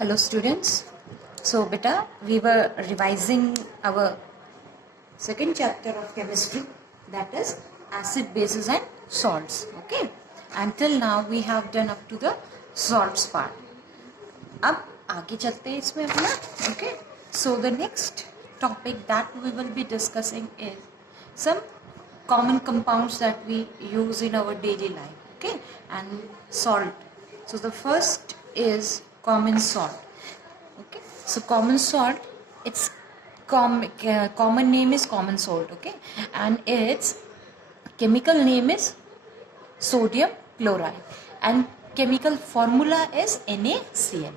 Hello students. So beta, we were revising our second chapter of chemistry, that is acid, bases and salts. Okay. Until now we have done up to the salts part. अब आगे चलते हैं इसमें अपना. Okay. So the next topic that we will be discussing is some common compounds that we use in our daily life. Okay. And salt. So the first is common salt. Okay, so common salt, its common name is common salt. Okay, and its chemical name is sodium chloride and chemical formula is NaCl.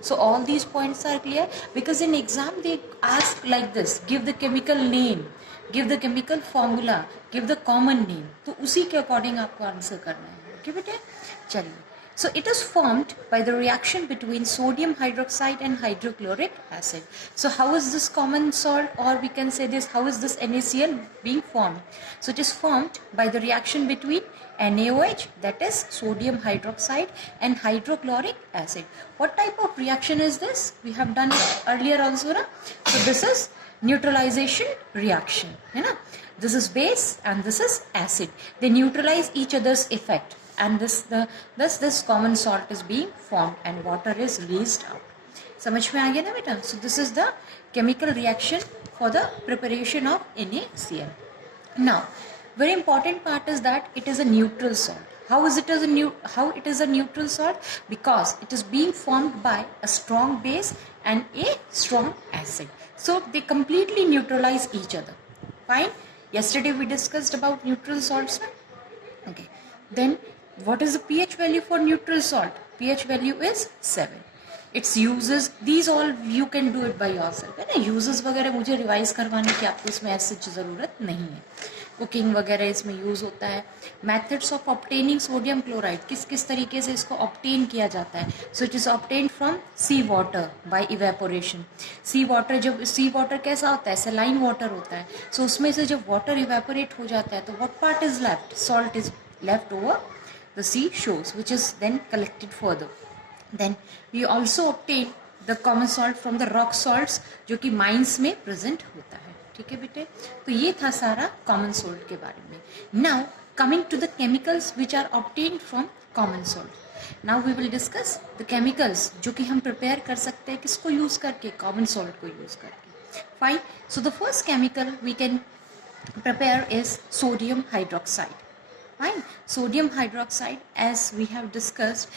So all these points are clear, because in exam they ask like this: give the chemical name, give the chemical formula, give the common name. तो उसी के according आपको answer करना है. Okay बेटे, चलिए. So it is formed by the reaction between sodium hydroxide and hydrochloric acid. So how is this common salt, or we can say this, how is this NaCl being formed? So it is formed by the reaction between NaOH, that is sodium hydroxide, and hydrochloric acid. What type of reaction is this? We have done it earlier also. Na? So this is neutralization reaction. You know? This is base and this is acid. They neutralize each other's effect. And thus this common salt is being formed and water is released out. समझ में आ गया ना बेटा? So this is the chemical reaction for the preparation of NaCl. Now, very important part is that it is a neutral salt. How it is a neutral salt? Because it is being formed by a strong base and a strong acid. So they completely neutralize each other. Fine. Yesterday we discussed about neutral salts. Okay. Then what is the pH value for neutral salt? pH value is 7. Its uses, these all you can do it by yourself. है ना, uses वगैरह मुझे revise करवाने की आपको इसमें ऐसी ज़रूरत नहीं है. कुकिंग वगैरह इसमें यूज़ होता है. Methods of obtaining sodium chloride, किस किस तरीके से इसको ऑब्टेन किया जाता है. So it is obtain from sea water by evaporation. Sea water कैसा होता है? सेलाइन वाटर होता है. सो उसमें से जब वाटर इवेपोरेट हो जाता है तो what part is left? Salt is left over the sea shores, which is then collected further. Then we also obtain the common salt from the rock salts, जो कि mines में present होता है. ठीक है बेटे, तो ये था सारा common salt के बारे में. Now coming to the chemicals which are obtained from common salt. Now we will discuss the chemicals जो कि हम prepare कर सकते हैं किसको use करके? common salt को use करके. Fine. So the first chemical we can prepare is sodium hydroxide. Fine. Sodium hydroxide, as we have discussed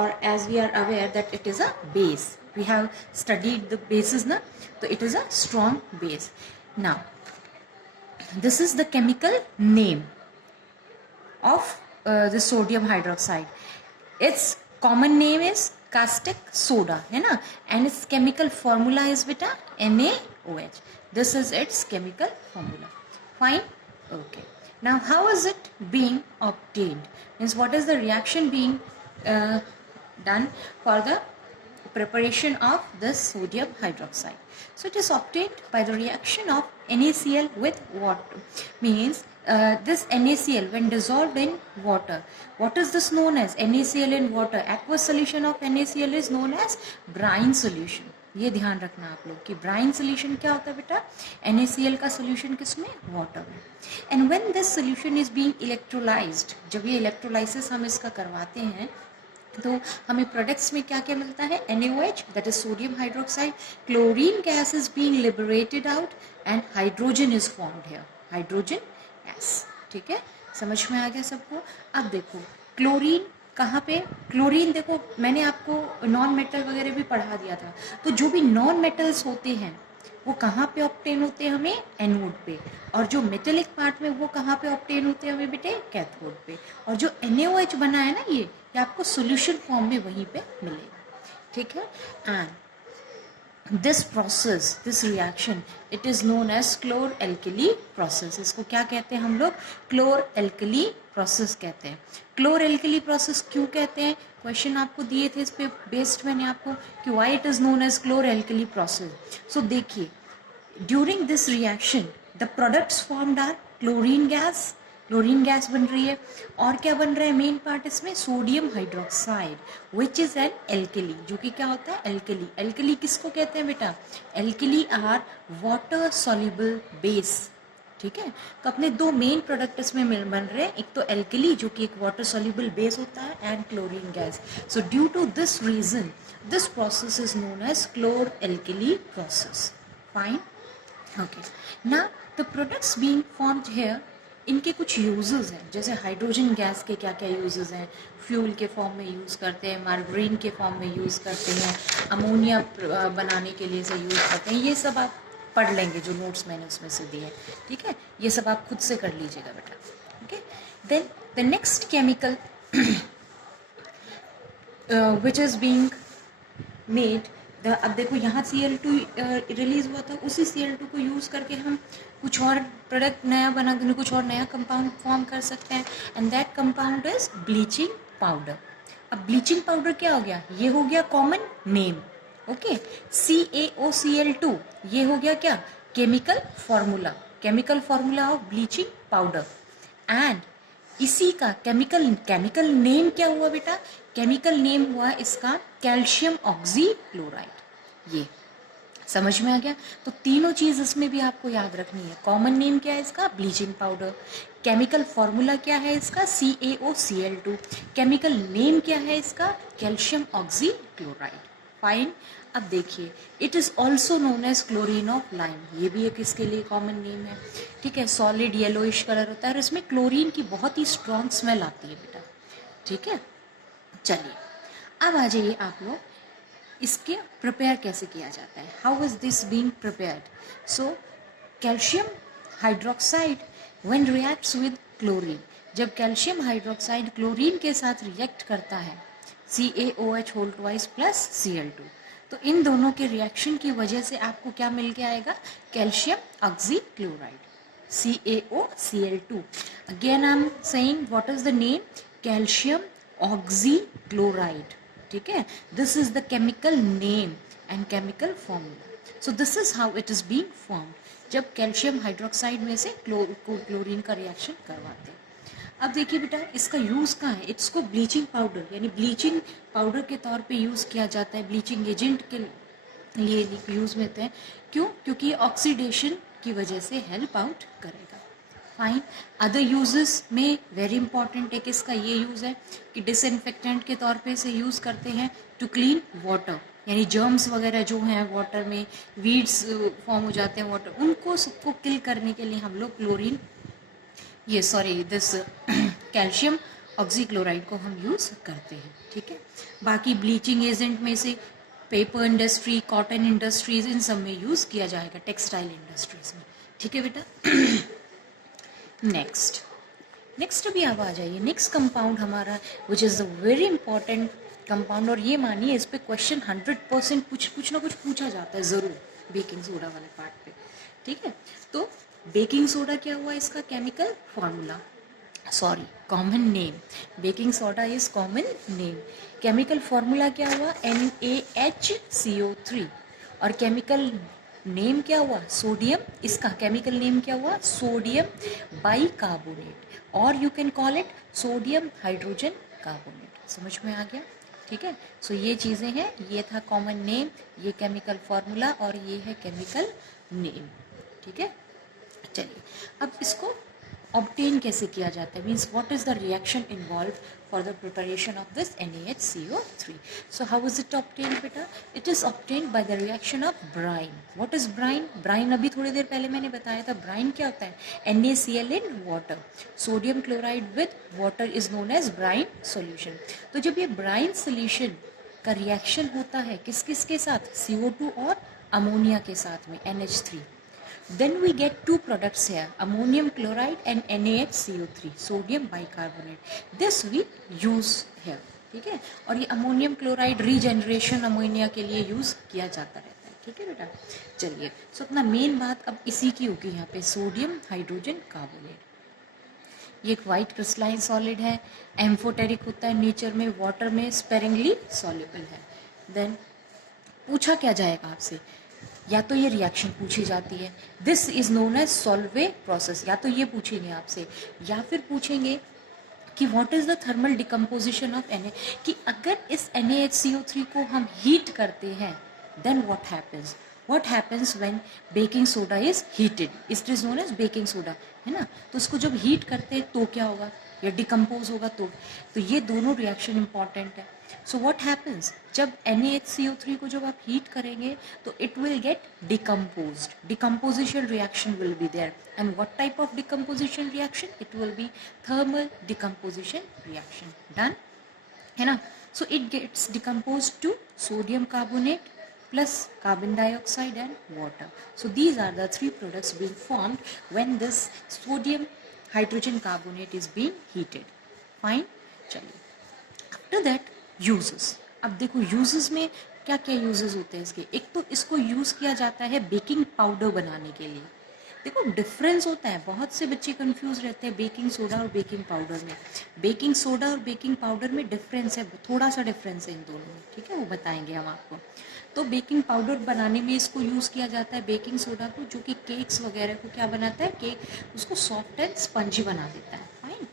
or as we are aware that it is a base. We have studied the bases, na? So it is a strong base. Now, this is the chemical name of the sodium hydroxide. Its common name is caustic soda, है ना? And its chemical formula is beta NaOH. This is its chemical formula. Fine. Okay. Now, how is it being obtained? Means what is the reaction being done for the preparation of this sodium hydroxide? So it is obtained by the reaction of NaCl with water. Means this NaCl when dissolved in water. What is this known as? NaCl in water. Aqueous solution of NaCl is known as brine solution. ये ध्यान रखना आप लोग कि brine solution क्या होता है बेटा? NaCl का सोल्यूशन किसमें? वाटर में. And when this solution is being electrolysed, जब ये इलेक्ट्रोलाइसिस हम इसका करवाते हैं तो हमें प्रोडक्ट्स में क्या क्या मिलता है? NaOH, that is sodium hydroxide. Chlorine gas is being liberated out and hydrogen is formed here. Hydrogen gas. ठीक है, समझ में आ गया सबको? अब देखो क्लोरीन कहाँ पे? क्लोरीन देखो मैंने आपको नॉन मेटल वगैरह भी पढ़ा दिया था. तो जो भी नॉन मेटल्स होते हैं वो कहाँ पे ऑब्टेन होते हैं? हमें एनोड पे. और जो मेटेलिक पार्ट में वो कहाँ पे ऑब्टेन होते हैं? हमें बेटे कैथोड पे. और जो NaOH बना है ना ये आपको सोल्यूशन फॉर्म में वहीं पे मिलेगा. ठीक है. And this process, this reaction, it is known as chlor-alkali process. इसको क्या कहते हैं हम लोग? chlor-alkali process कहते हैं. chlor-alkali process क्यों कहते हैं? क्वेश्चन आपको दिए थे इस पे बेस्ड मैंने आपको कि why it is known as chlor-alkali process. So देखिए, during this reaction the products formed are chlorine gas chlorine gas बन रही है। और क्या बन रहा है मेन पार्ट इसमें, sodium hydroxide which is an alkali, जो कि क्या होता है एल्कली। एल्कली किसको कहते हैं बेटा, alkali are water soluble base, ठीक है। तो अपने दो मेन प्रोडक्ट इसमें बन रहे हैं, एक तो एल्कली जो कि एक वाटर सॉल्युबल बेस होता है and chlorine gas. So due to this reason this process is known as chlor alkali process. Fine, okay. Now the products being formed here, इनके कुछ यूजेस हैं, जैसे हाइड्रोजन गैस के क्या क्या यूजेस हैं, फ्यूल के फॉर्म में यूज़ करते हैं, मार्गरीन के फॉर्म में यूज़ करते हैं, अमोनिया बनाने के लिए से यूज़ करते हैं। ये सब आप पढ़ लेंगे जो नोट्स मैंने उसमें से दिए हैं, ठीक है। ये सब आप खुद से कर लीजिएगा बेटा, okay. Then the next chemical which is being made, अब देखो यहाँ Cl2 रिलीज हुआ था, उसी Cl2 को यूज़ करके हम कुछ और प्रोडक्ट नया बना, कुछ और नया कंपाउंड फॉर्म कर सकते हैं, and that compound is bleaching powder. अब ब्लीचिंग पाउडर क्या हो गया, ये हो गया कॉमन नेम, ओके। CaOCl2 ये हो गया क्या, chemical formula of bleaching powder. And इसी का केमिकल नेम क्या हुआ बेटा, केमिकल नेम हुआ इसका कैल्शियम ऑक्सीक्लोराइड। ये समझ में आ गया। तो तीनों चीज इसमें भी आपको याद रखनी है। कॉमन नेम क्या है इसका, ब्लीचिंग पाउडर। केमिकल फॉर्मूला क्या है इसका, CaOCl2। केमिकल नेम क्या है इसका, कैल्शियम ऑक्सीक्लोराइड। फाइन। अब देखिए, it is also known as chlorine of lime, ये भी एक इसके लिए कॉमन नेम है, ठीक है। सॉलिड येलोइश कलर होता है और इसमें क्लोरीन की बहुत ही स्ट्रॉन्ग स्मेल आती है बेटा, ठीक है। चलिए अब आ जाइए आप लोग, इसके प्रिपेयर कैसे किया जाता है, how is this being prepared. So calcium hydroxide when reacts with chlorine, जब कैल्शियम हाइड्रोक्साइड क्लोरीन के साथ रिएक्ट करता है, CaOH whole twice plus Cl2, तो इन दोनों के रिएक्शन की वजह से आपको क्या मिल के आएगा, calcium oxychloride, CaOCl2। Again I am saying what is the name, calcium oxychloride, ठीक है। This is the chemical name and chemical formula. So this is how it is being formed, जब कैल्शियम हाइड्रोक्साइड में से chlorine का reaction करवाते हैं। अब देखिए बेटा, इसका यूज़ कहाँ है, इसको ब्लीचिंग पाउडर यानी ब्लीचिंग पाउडर के तौर पे यूज़ किया जाता है, ब्लीचिंग एजेंट के लिए यूज़ में होते हैं। क्यों, क्योंकि ऑक्सीडेशन की वजह से हेल्प आउट करेगा। फाइन। अदर यूजेस में वेरी इंपॉर्टेंट एक इसका ये यूज़ है कि डिसइंफेक्टेंट के तौर पे इसे यूज़ करते हैं टू क्लीन वाटर, यानी जर्म्स वगैरह जो हैं वाटर में, वीड्स फॉर्म हो जाते हैं वाटर, उनको सबको किल करने के लिए हम लोग क्लोरीन दिस कैल्शियम ऑक्सीक्लोराइड को हम यूज़ करते हैं, ठीक है। बाकी ब्लीचिंग एजेंट में से पेपर इंडस्ट्री, कॉटन इंडस्ट्रीज, इन सब में यूज़ किया जाएगा, टेक्सटाइल इंडस्ट्रीज में, ठीक है बेटा। नेक्स्ट अभी आप आ जाइए, नेक्स्ट कंपाउंड हमारा which is a very important compound, और ये मानिए इस पे क्वेश्चन 100% कुछ ना कुछ पूछा जाता है ज़रूर, बेकिंग सोडा वाले पार्ट पे, ठीक है। तो बेकिंग सोडा क्या हुआ इसका chemical formula, common name, baking soda is common name. Chemical formula क्या हुआ, NaHCO3, और केमिकल नेम क्या हुआ, सोडियम, इसका केमिकल नेम क्या हुआ, सोडियम बाइकार्बोनेट, और you can call it sodium hydrogen carbonate. समझ में आ गया, ठीक है। सो ये चीज़ें हैं, ये था कॉमन नेम, ये केमिकल फॉर्मूला, और ये है केमिकल नेम, ठीक है। चलिए अब इसको ऑब्टेन कैसे किया जाता है, means what is the reaction involve for the preparation of this NaHCO3। So how is it obtain बेटा, it is obtain by the reaction of brine. What is brine, brine अभी थोड़ी देर पहले मैंने बताया था, ब्राइन क्या होता है, NaCl in water, sodium chloride with water is known as brine solution. तो जब ये ब्राइन सोल्यूशन का रिएक्शन होता है किस किस के साथ, CO2 और अमोनिया के साथ में, NH3, then we get two products here, ammonium chloride and NaHCO3, sodium bicarbonate, this we use here, ठीक है। और ये अमोनियम क्लोराइड रीजनरेशन अमोनिया के लिए यूज़ किया जाता रहता है, ठीक है बेटा। चलिए, सो अपना मेन बात अब इसी की होगी यहाँ पे, सोडियम हाइड्रोजन कार्बोनेट। ये एक वाइट क्रिस्टलाइन सॉलिड है, एम्फोटेरिक होता है नेचर में, वाटर में स्पेरिंगली सॉल्युबल है। देन पूछा क्या जाएगा आपसे, या तो ये रिएक्शन पूछी जाती है, this is known as Solvay process, या तो ये पूछेंगे आपसे, या फिर पूछेंगे कि what is the thermal decomposition of Na, कि अगर इस NaHCO3 को हम हीट करते हैं then what happens when baking soda is heated, it is known as baking soda, है ना। तो इसको जब हीट करते हैं तो क्या होगा, या डिकम्पोज होगा तो ये दोनों रिएक्शन इंपॉर्टेंट है। सो व्हाट हैपन्स, जब NaHCO3 को जब आप हीट करेंगे तो it will get decomposed, decomposition reaction will be there, and what type of decomposition reaction, it will be thermal decomposition reaction. Done है ना। So it gets decompose to sodium carbonate plus carbon dioxide and water. So these are the three products being formed when this sodium hydrogen carbonate is being heated. Fine, चलिए after that uses। अब देखो uses में क्या क्या uses होते हैं इसके। एक तो इसको यूज किया जाता है बेकिंग पाउडर बनाने के लिए। देखो डिफरेंस होता है, बहुत से बच्चे कंफ्यूज रहते हैं बेकिंग सोडा और बेकिंग पाउडर में। बेकिंग सोडा और बेकिंग पाउडर में डिफरेंस है, थोड़ा सा डिफरेंस है इन दोनों में, ठीक है, वो बताएंगे हम आपको। तो बेकिंग पाउडर बनाने में इसको यूज़ किया जाता है बेकिंग सोडा को, जो कि केक्स वगैरह को क्या बनाता है, केक उसको सॉफ्ट एंड स्पंजी बना देता है। फाइन।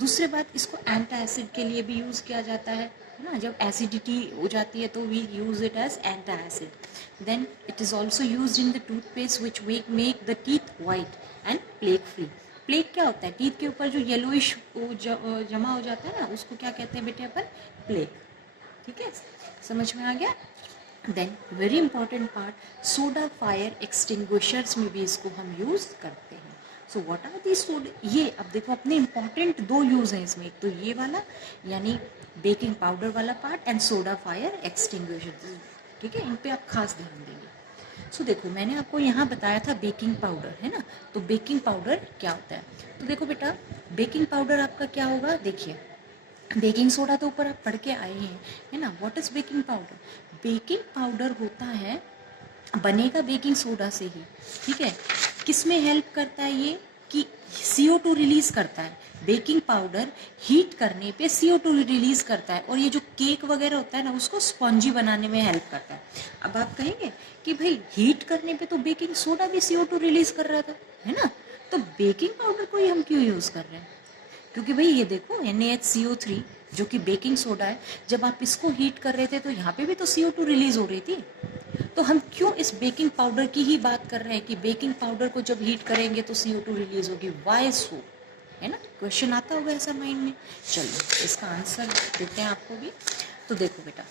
दूसरी बात, इसको एंटी एसिड के लिए भी यूज़ किया जाता है ना, जब एसिडिटी हो जाती है तो we use it as anti acid. Then it is also use in the toothpaste which make the teeth white and plaque free. Plaque क्या होता है, टीथ के ऊपर जो येलोइश जमा हो जाता है ना, उसको क्या कहते हैं बेटे अपन, प्लेक। ठीक है, समझ में आ गया। Then very important part, soda fire extinguishers में भी इसको हम यूज़ करते हैं। So what are the soda, ये अब देखो अपने इंपॉर्टेंट दो यूज़ हैं इसमें, एक तो ये वाला यानी बेकिंग पाउडर वाला part and soda fire extinguisher. ठीक है, इन पे आप खास ध्यान देंगे। सो देखो मैंने आपको यहाँ बताया था बेकिंग पाउडर, है ना, तो बेकिंग पाउडर क्या होता है। तो देखो बेटा बेकिंग पाउडर आपका क्या होगा, देखिए बेकिंग सोडा तो ऊपर आप पढ़ के आए हैं, है ना। What is baking powder, baking powder होता है, बनेगा बेकिंग सोडा से ही, ठीक है। किस में हेल्प करता है ये, कि CO2 रिलीज करता है। बेकिंग पाउडर हीट करने पे CO2 रिलीज करता है, और ये जो केक वगैरह होता है ना, उसको स्पॉन्जी बनाने में हेल्प करता है। अब आप कहेंगे कि भाई हीट करने पे तो बेकिंग सोडा भी CO2 रिलीज कर रहा था, है ना, तो बेकिंग पाउडर को ही हम क्यों यूज कर रहे हैं, क्योंकि भाई ये देखो NaHCO3 जो कि बेकिंग सोडा है, जब आप इसको हीट कर रहे थे तो यहाँ पे भी तो CO2 रिलीज हो रही थी। तो हम क्यों इस बेकिंग पाउडर की ही बात कर रहे हैं कि बेकिंग पाउडर को जब हीट करेंगे तो CO2 रिलीज होगी, वाई सो, है ना। क्वेश्चन आता होगा ऐसा माइंड में। चलिए इसका आंसर देते हैं आपको भी। तो देखो बेटा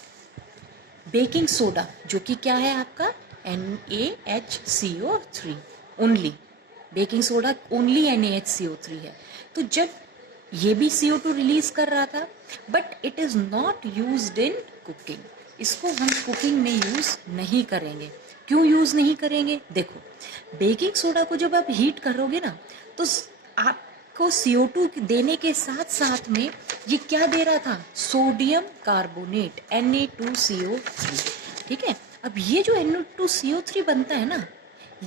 बेकिंग सोडा जो कि क्या है आपका NaHCO3 only, baking soda only NaHCO3 है। तो जब ये भी CO2 रिलीज कर रहा था, but it is not used in cooking, इसको हम कुकिंग में यूज नहीं करेंगे। क्यों यूज नहीं करेंगे, देखो बेकिंग सोडा को जब आप हीट करोगे ना, तो आपको CO2 देने के साथ साथ में ये क्या दे रहा था, सोडियम कार्बोनेट Na2CO3, ठीक है। अब ये जो Na2CO3 बनता है ना,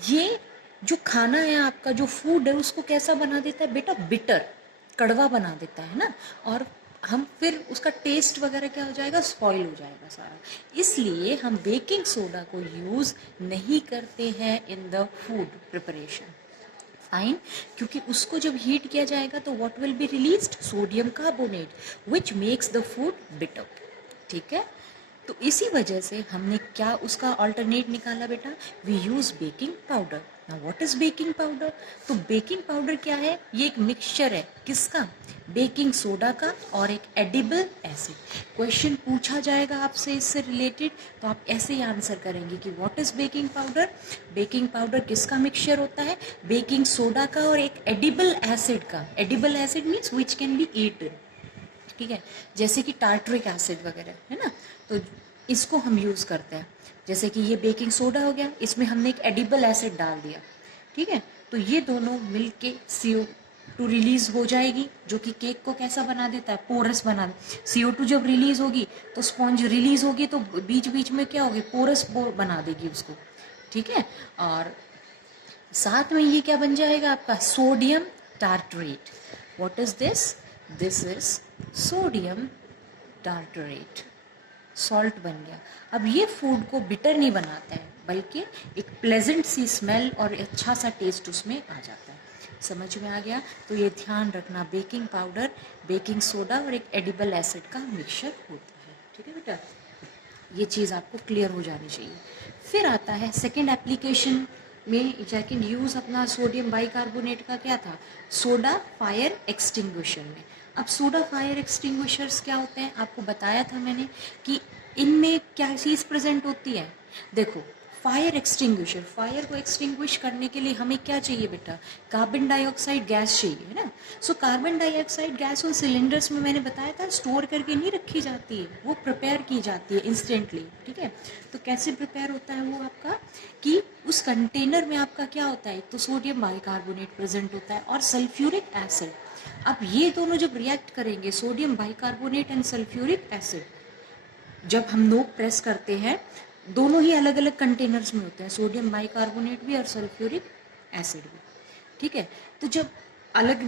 ये जो खाना है आपका, जो फूड है, उसको कैसा बना देता है बेटा, बिटर, कड़वा बना देता है ना, और हम फिर उसका टेस्ट वगैरह क्या हो जाएगा, स्पॉइल हो जाएगा सारा। इसलिए हम बेकिंग सोडा को यूज नहीं करते हैं in the food preparation. Fine, क्योंकि उसको जब हीट किया जाएगा तो what will be released, sodium carbonate which makes the food bitter, ठीक है। तो इसी वजह से हमने क्या उसका अल्टरनेट निकाला बेटा, we use baking powder. Now what is baking powder, तो बेकिंग पाउडर क्या है, ये एक मिक्सचर है, किसका, बेकिंग सोडा का और एक एडिबल एसिड। क्वेश्चन पूछा जाएगा आपसे इससे रिलेटेड, तो आप ऐसे ही आंसर करेंगे कि what is baking powder, baking powder किसका मिक्सचर होता है, बेकिंग सोडा का और एक एडिबल एसिड का। Edible acid means which can be eaten, ठीक है, जैसे कि टार्टरिक एसिड वगैरह, है ना। तो इसको हम यूज़ करते हैं, जैसे कि ये बेकिंग सोडा हो गया, इसमें हमने एक एडिबल एसिड डाल दिया, ठीक है, तो ये दोनों मिलके CO2 रिलीज हो जाएगी, जो कि केक को कैसा बना देता है, पोरस बना दे। CO2 जब रिलीज होगी तो स्पॉन्ज रिलीज होगी, तो बीच बीच में क्या होगी, पोरस बना देगी उसको, ठीक है। और साथ में ये क्या बन जाएगा आपका, sodium tartrate. What is this, this is sodium tartrate, salt बन गया। अब ये फूड को बिटर नहीं बनाता है, बल्कि एक प्लेजेंट सी स्मेल और अच्छा सा टेस्ट उसमें आ जाता है। समझ में आ गया? तो ये ध्यान रखना, बेकिंग पाउडर, बेकिंग सोडा और एक एडिबल एसिड का मिक्सचर होता है। ठीक है बेटा, ये चीज़ आपको क्लियर हो जानी चाहिए। फिर आता है सेकेंड एप्लीकेशन में, सेकेंड यूज़ अपना सोडियम बाइकार्बोनेट का क्या था, सोडा फायर एक्सटिंग्विशर में। अब सोडा फायर एक्सटिंग्विशर्स क्या होते हैं, आपको बताया था मैंने कि इनमें क्या चीज़ प्रेजेंट होती है। देखो, फायर एक्सटिंग्विशर, फायर को एक्सटिंग्विश करने के लिए हमें क्या चाहिए बेटा, कार्बन डाइऑक्साइड गैस चाहिए, है ना। सो कार्बन डाइऑक्साइड गैस उन सिलेंडर्स में मैंने बताया था स्टोर करके नहीं रखी जाती है, वो प्रिपेयर की जाती है इंस्टेंटली। ठीक है, तो कैसे प्रिपेयर होता है वो आपका, कि उस कंटेनर में आपका क्या होता है, तो सोडियम बाइकार्बोनेट प्रेजेंट होता है और सल्फ्यूरिक एसिड। अब ये दोनों जब रिएक्ट करेंगे, sodium bicarbonate and sulphuric acid, जब हम नोक प्रेस करते हैं, दोनों ही अलग अलग कंटेनर्स में होते हैं, सोडियम बाइकार्बोनेट भी और सल्फ्यूरिक एसिड भी। ठीक है, तो जब अलग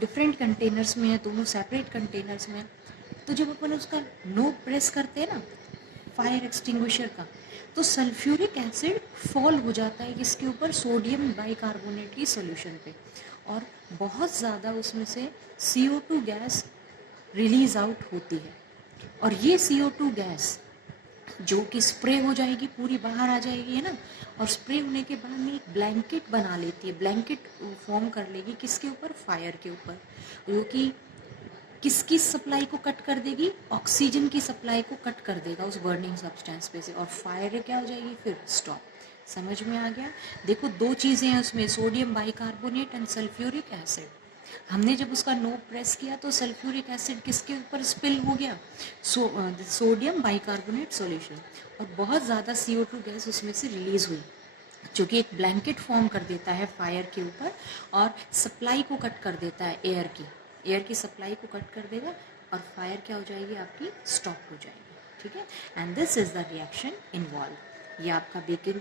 डिफरेंट कंटेनर्स में है, दोनों सेपरेट कंटेनर्स में है, तो जब अपन उसका नोक प्रेस करते हैं ना फायर एक्सटिंग्विशर का, तो सल्फ्यूरिक एसिड फॉल हो जाता है किसके ऊपर, सोडियम बाइकार्बोनेट की सोल्यूशन पे, और बहुत ज़्यादा उसमें से CO2 गैस रिलीज आउट होती है। और ये CO2 गैस जो कि स्प्रे हो जाएगी, पूरी बाहर आ जाएगी, है ना, और स्प्रे होने के बाद में एक ब्लैंकेट बना लेती है, ब्लैंकेट फॉर्म कर लेगी किसके ऊपर, फायर के ऊपर, जो कि किसकी सप्लाई को कट कर देगी, ऑक्सीजन की सप्लाई को कट कर देगा उस बर्निंग सब्सटेंस पे से, और फायर क्या हो जाएगी फिर, स्टॉप। समझ में आ गया? देखो, दो चीज़ें हैं उसमें, sodium bicarbonate and sulphuric acid. हमने जब उसका नोब प्रेस किया तो सल्फ्यूरिक एसिड किसके ऊपर स्पिल हो गया, सोडियम बाइकार्बोनेट सॉल्यूशन, और बहुत ज़्यादा CO2 गैस उसमें से रिलीज हुई, जो कि एक ब्लैंकेट फॉर्म कर देता है फायर के ऊपर, और सप्लाई को कट कर देता है एयर की सप्लाई को कट कर देगा, और फायर क्या हो जाएगी आपकी, स्टॉप हो जाएगी। ठीक है, and this is the reaction involve. ये आपका बेकिंग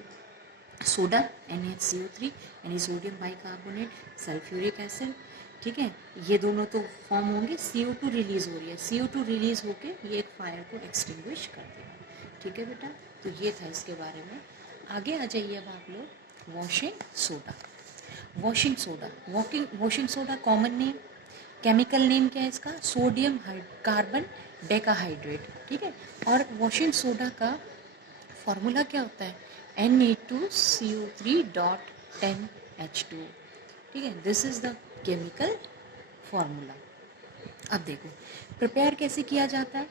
सोडा NaCO3 यानी सोडियम बाइकार्बोनेट, सल्फ्यूरिक एसिड, ठीक है, ये दोनों तो फॉर्म होंगे, CO2 रिलीज हो रही है, CO2 रिलीज होके ये एक फायर को एक्सटिंग्विश कर देगा। ठीक है बेटा, तो ये था इसके बारे में। आगे आ जाइए अब आप लोग, washing soda. Washing soda common name, chemical name क्या है इसका, सोडियम कार्बन डेकाहाइड्रेट। ठीक है, और वॉशिंग सोडा का फॉर्मूला क्या होता है, Na2CO3.10H2। ठीक है, this is the chemical formula. अब देखो प्रिपेयर कैसे किया जाता है।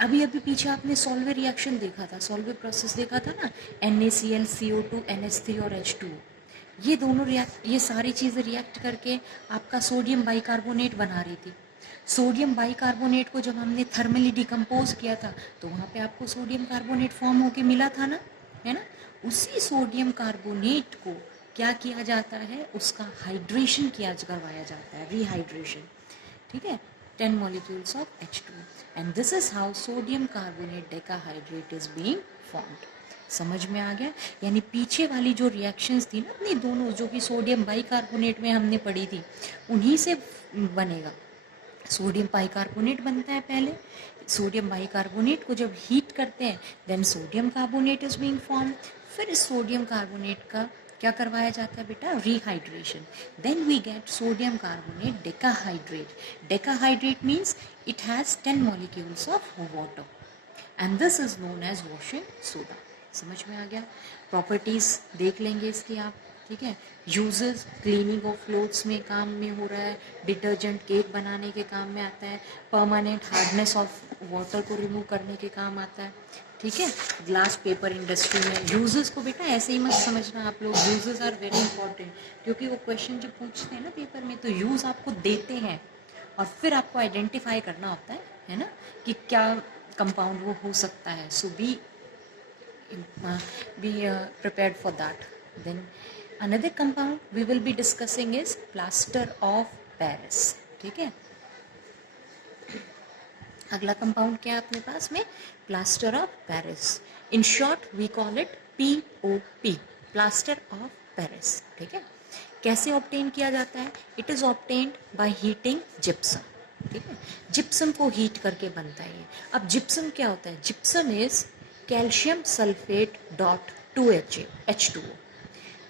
अभी पीछे आपने सॉल्वे रिएक्शन देखा था, सॉल्वे प्रोसेस देखा था ना, NaCl, CO2, NH3 और H2। ये दोनों ये सारी चीज़ें रिएक्ट करके आपका सोडियम बाइकार्बोनेट बना रही थी। सोडियम बाइकार्बोनेट को जब हमने थर्मली डिकम्पोज किया था, तो वहाँ पे आपको सोडियम कार्बोनेट फॉर्म होके मिला था ना, है ना। उसी सोडियम कार्बोनेट को क्या किया जाता है, उसका हाइड्रेशन करवाया जाता है, रिहाइड्रेशन। ठीक है, 10 molecules of H2, and this is how sodium carbonate decahydrate is being formed। समझ में आ गया? यानी पीछे वाली जो रिएक्शंस थी ना अपनी दोनों, जो कि सोडियम बाइकार्बोनेट में हमने पढ़ी थी, उन्हीं से बनेगा। सोडियम बाइकार्बोनेट बनता है पहले, सोडियम बाइकार्बोनेट को जब हीट करते हैं, then sodium carbonate is being form. फिर इस सोडियम कार्बोनेट का क्या करवाया जाता है बेटा, rehydration. Then we get sodium carbonate decahydrate. Decahydrate means it has 10 molecules of water, and this is known as washing soda. समझ में आ गया? प्रॉपर्टीज़ देख लेंगे इसकी आप। ठीक है, यूजेस, क्लीनिंग ऑफ क्लोथ्स में काम में हो रहा है, डिटर्जेंट केक बनाने के काम में आता है, परमानेंट हार्डनेस ऑफ वाटर को रिमूव करने के काम आता है। ठीक है, ग्लास पेपर इंडस्ट्री में यूजेस को बेटा ऐसे ही मत समझना आप लोग, यूजेस आर वेरी इंपॉर्टेंट, क्योंकि वो क्वेश्चन जब पूछते हैं ना पेपर में, तो यूज़ आपको देते हैं और फिर आपको आइडेंटिफाई करना होता है ना, कि क्या कंपाउंड वो हो सकता है। सो B prepared for that. Then another compound we will be discussing is plaster of Paris। ठीक है, अगला कंपाउंड क्या है अपने पास में, plaster of Paris. In short we call it POP, plaster of Paris. ठीक है, कैसे ऑब्टेन किया जाता है, it is obtained by heating gypsum. ठीक है, जिप्सम को हीट करके बनता है ये। अब जिप्सम क्या होता है? Gypsum is calcium sulphate dot 2H2O।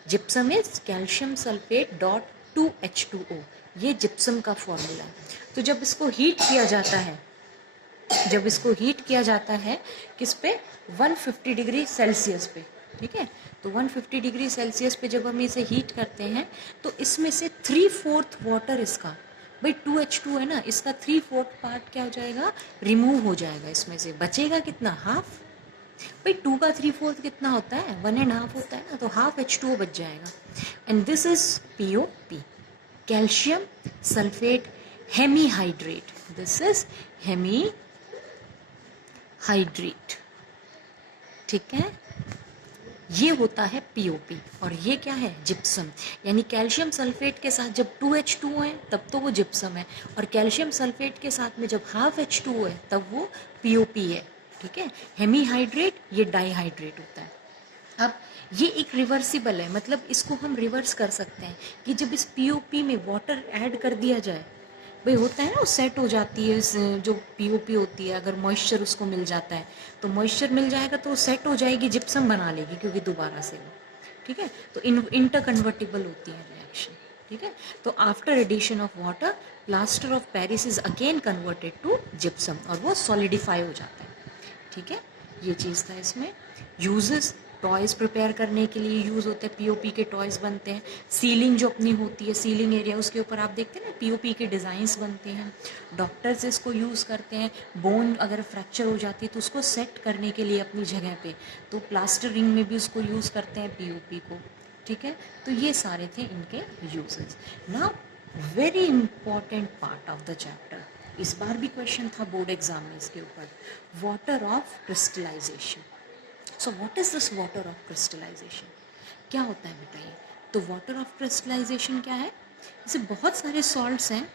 Gypsum is calcium sulphate dot 2H2O, ये जिप्सम का फॉर्मूला है। तो जब इसको हीट किया जाता है, जब इसको हीट किया जाता है किस पे? 150 डिग्री सेल्सियस पे, ठीक है। तो 150 डिग्री सेल्सियस पे जब हम इसे हीट करते हैं तो इसमें से 3/4 वाटर इसका, भाई 2H2 है ना, इसका 3/4 पार्ट क्या हो जाएगा? रिमूव हो जाएगा। इसमें से बचेगा कितना? हाफ। भाई 2 का 3/4 कितना होता है? 1.5 होता है ना, तो हाफ H2O बच जाएगा। And this is POP, calcium sulphate hemihydrate. This is hemihydrate, ठीक है। ये होता है POP और ये क्या है? जिप्सम। यानी कैल्शियम सल्फेट के साथ जब 2H2O है तब तो वो जिप्सम है, और कैल्शियम सल्फेट के साथ में जब हाफ H2O है तब वो POP है, ठीक है। हेमीहाइड्रेट ये डाईहाइड्रेट होता है। अब ये एक रिवर्सिबल है, मतलब इसको हम रिवर्स कर सकते हैं कि जब इस POP में वाटर ऐड कर दिया जाए, भाई होता है ना, वो सेट हो जाती है। इस जो POP होती है, अगर मॉइस्चर उसको मिल जाता है तो मॉइस्चर मिल जाएगा तो सेट हो जाएगी, जिप्सम बना लेगी, क्योंकि दोबारा से वो, ठीक है। तो इंटर कन्वर्टिबल होती है रिएक्शन, ठीक है। तो after addition of water, plaster of Paris is again converted to gypsum और वो सॉलिडिफाई हो जाता है, ठीक है। ये चीज़ था इसमें। यूजेस, टॉयज़ प्रिपेयर करने के लिए यूज़ होते हैं, POP के टॉयज़ बनते हैं। सीलिंग जो अपनी होती है, सीलिंग एरिया, उसके ऊपर आप देखते हैं ना POP के डिज़ाइंस बनते हैं। डॉक्टर्स इसको यूज़ करते हैं। बोन अगर फ्रैक्चर हो जाती है तो उसको सेट करने के लिए अपनी जगह पे, तो प्लास्टरिंग में भी उसको यूज़ करते हैं POP को, ठीक है। तो ये सारे थे इनके uses. Now very important part of the chapter, इस बार भी क्वेश्चन था बोर्ड एग्जाम में इसके ऊपर, water of crystallization. So what is this water of crystallization? क्या होता है बेटा ये? तो वाटर ऑफ क्रिस्टलाइजेशन क्या है? जैसे बहुत सारे सॉल्ट्स हैं,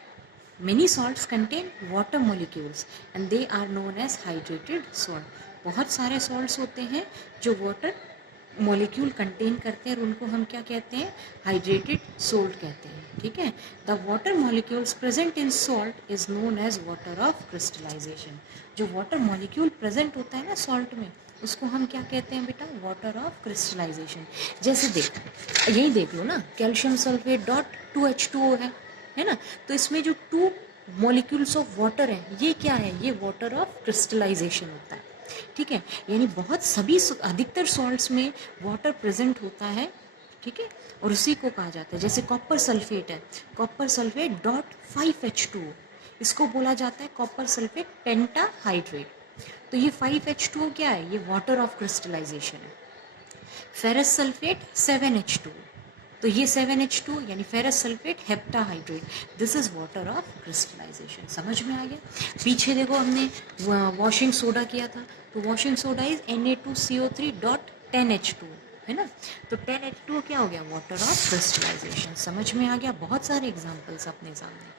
many salts contain water molecules and they are known as hydrated salt. बहुत सारे सॉल्ट्स होते हैं जो वाटर मॉलिक्यूल कंटेन करते हैं और उनको हम क्या कहते हैं? हाइड्रेटेड सोल्ट कहते हैं, ठीक है। The water molecules present in salt is known as water of crystallization. जो वाटर मॉलिक्यूल प्रेजेंट होता है ना सॉल्ट में, उसको हम क्या कहते हैं बेटा? Water of crystallization. जैसे देख, यही देख लो ना, कैल्शियम सल्फेट डॉट 2H2O है ना, तो इसमें जो 2 मॉलिक्यूल्स ऑफ वाटर हैं, ये क्या है? ये वाटर ऑफ क्रिस्टलाइजेशन होता है, ठीक है। यानी बहुत सभी अधिकतर सॉल्ट्स में वाटर प्रेजेंट होता है, ठीक है, और उसी को कहा जाता है। जैसे कॉपर सल्फेट है, कॉपर सल्फेट डॉट 5H2O, इसको बोला जाता है कॉपर सल्फेट पेंटाहाइड्रेट। तो ये 5H2O क्या है? ये वाटर ऑफ क्रिस्टलाइजेशन है। फेरस सल्फेट 7H2O, तो ये 7H2 यानी ferrous sulphate heptahydrate, this is water of crystallization. समझ में आ गया? पीछे देखो हमने वॉशिंग सोडा किया था, तो washing soda is Na2CO3 dot 10H2, है ना, तो 10H2 क्या हो गया? Water of crystallization. समझ में आ गया? बहुत सारे एग्जाम्पल्स अपने सामने।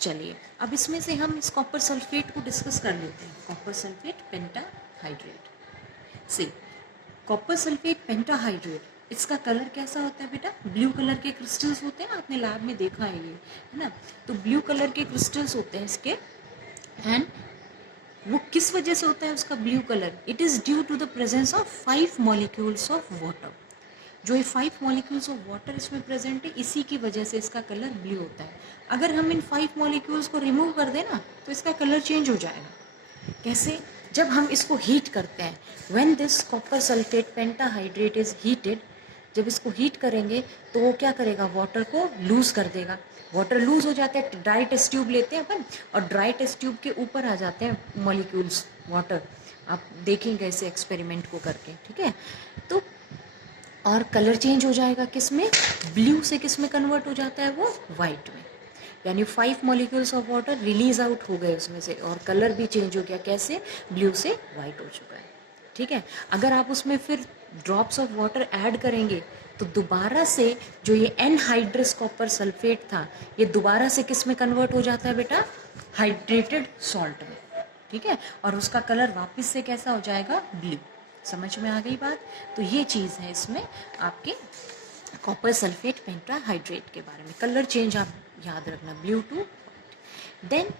चलिए अब इसमें से हम इस कॉपर सल्फेट को डिस्कस कर लेते हैं। कॉपर सल्फेट पेंटाहाइड्रेट से, कॉपर सल्फेट पेंटाहाइड्रेट, इसका कलर कैसा होता है बेटा? ब्लू कलर के क्रिस्टल्स होते हैं ना, आपने लैब में देखा है ये, है ना, तो ब्लू कलर के क्रिस्टल्स होते हैं इसके। एंड वो किस वजह से होता है उसका blue colour? It is due to the presence of 5 molecules of water. जो ये 5 मॉलिक्यूल्स ऑफ वाटर इसमें प्रेजेंट है, इसी की वजह से इसका कलर ब्लू होता है। अगर हम इन 5 मॉलिक्यूल्स को रिमूव कर दें ना, तो इसका कलर चेंज हो जाएगा। कैसे? जब हम इसको हीट करते हैं, when this copper sulphate pentahydrate is heated, जब इसको हीट करेंगे तो वो क्या करेगा? वाटर को लूज कर देगा। वाटर लूज हो जाता है, ड्राई टेस्ट ट्यूब लेते हैं अपन, और ड्राई टेस्ट ट्यूब के ऊपर आ जाते हैं मॉलिक्यूल्स वाटर। आप देखेंगे ऐसे एक्सपेरिमेंट को करके, ठीक है। तो और कलर चेंज हो जाएगा, किस में? ब्लू से किस में कन्वर्ट हो जाता है? वो वाइट में। यानी 5 molecules of water release out हो गए उसमें से, और कलर भी चेंज हो गया। कैसे? ब्लू से वाइट हो चुका है, ठीक है। अगर आप उसमें फिर ड्रॉप्स ऑफ वाटर ऐड करेंगे तो दोबारा से जो ये एनहाइड्रस कॉपर सल्फेट था, ये दोबारा से किस में कन्वर्ट हो जाता है बेटा? हाइड्रेटेड सॉल्ट में, ठीक है, और उसका कलर वापस से कैसा हो जाएगा? ब्लू। समझ में आ गई बात? तो ये चीज़ है इसमें आपके कॉपर सल्फेट पेंटाहाइड्रेट के बारे में। कलर चेंज आप याद रखना, blue to white. Then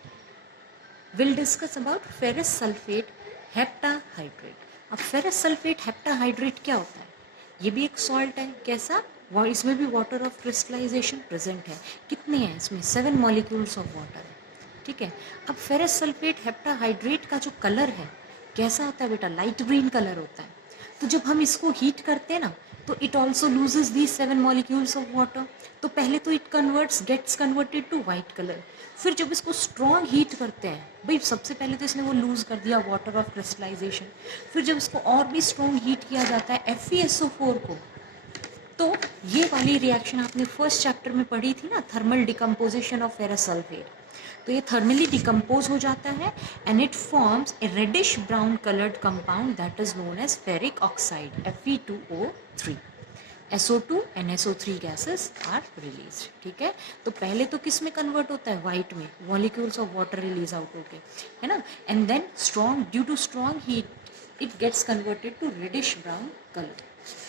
will discuss about ferrous sulphate heptahydrate. अब फेरस सल्फेट हेप्टाहाइड्रेट क्या होता है? ये भी एक सॉल्ट है. कैसा? वो इसमें भी वाटर ऑफ क्रिस्टलाइजेशन प्रेजेंट है. कितने हैं इसमें? 7 मॉलिक्यूल्स ऑफ वाटर है. ठीक है. अब फेरस सल्फेट हेप्टाहाइड्रेट का जो कलर है कैसा होता है बेटा? लाइट ग्रीन कलर होता है. तो जब हम इसको हीट करते हैं ना तो it also loses the 7 molecules of water. तो पहले तो it gets converted to white colour. फिर जब इसको स्ट्रॉन्ग हीट करते हैं, भाई सबसे पहले तो इसने वो लूज कर दिया वाटर ऑफ क्रिस्टलाइजेशन. फिर जब इसको और भी स्ट्रॉन्ग हीट किया जाता है FeSO4 को, तो ये वाली रिएक्शन आपने फर्स्ट चैप्टर में पढ़ी थी ना, thermal decomposition of ferrous sulphate. तो ये थर्मली डिकम्पोज हो जाता है and it forms a reddish brown coloured compound that is known as ferric oxide Fe2O3. SO2 and SO3 gases are release. ठीक है. तो पहले तो किस में कन्वर्ट होता है? वाइट में. Molecules of water release out होके, है ना. And then strong due to strong heat it gets converted to reddish brown colour.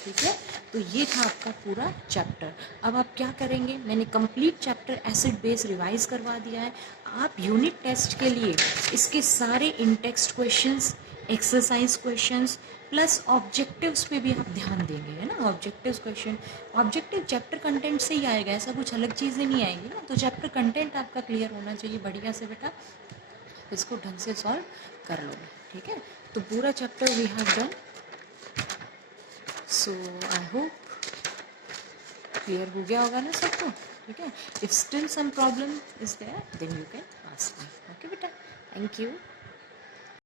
ठीक है. तो ये था आपका पूरा चैप्टर. अब आप क्या करेंगे? मैंने complete chapter acid base revise करवा दिया है. आप यूनिट टेस्ट के लिए इसके सारे in text questions, exercise questions plus objectives पे भी आप ध्यान देंगे, है ना. Objective question, objective chapter content से ही आएगा, ऐसा कुछ अलग चीज़ें नहीं आएंगी ना. तो चैप्टर कंटेंट आपका क्लियर होना चाहिए बढ़िया से बेटा. इसको ढंग से सॉल्व कर लो. ठीक है. तो पूरा chapter we have done. So I hope clear हो गया होगा ना सबको. ठीक है. If still some problem is there then you can ask me. Okay बेटा. Thank you.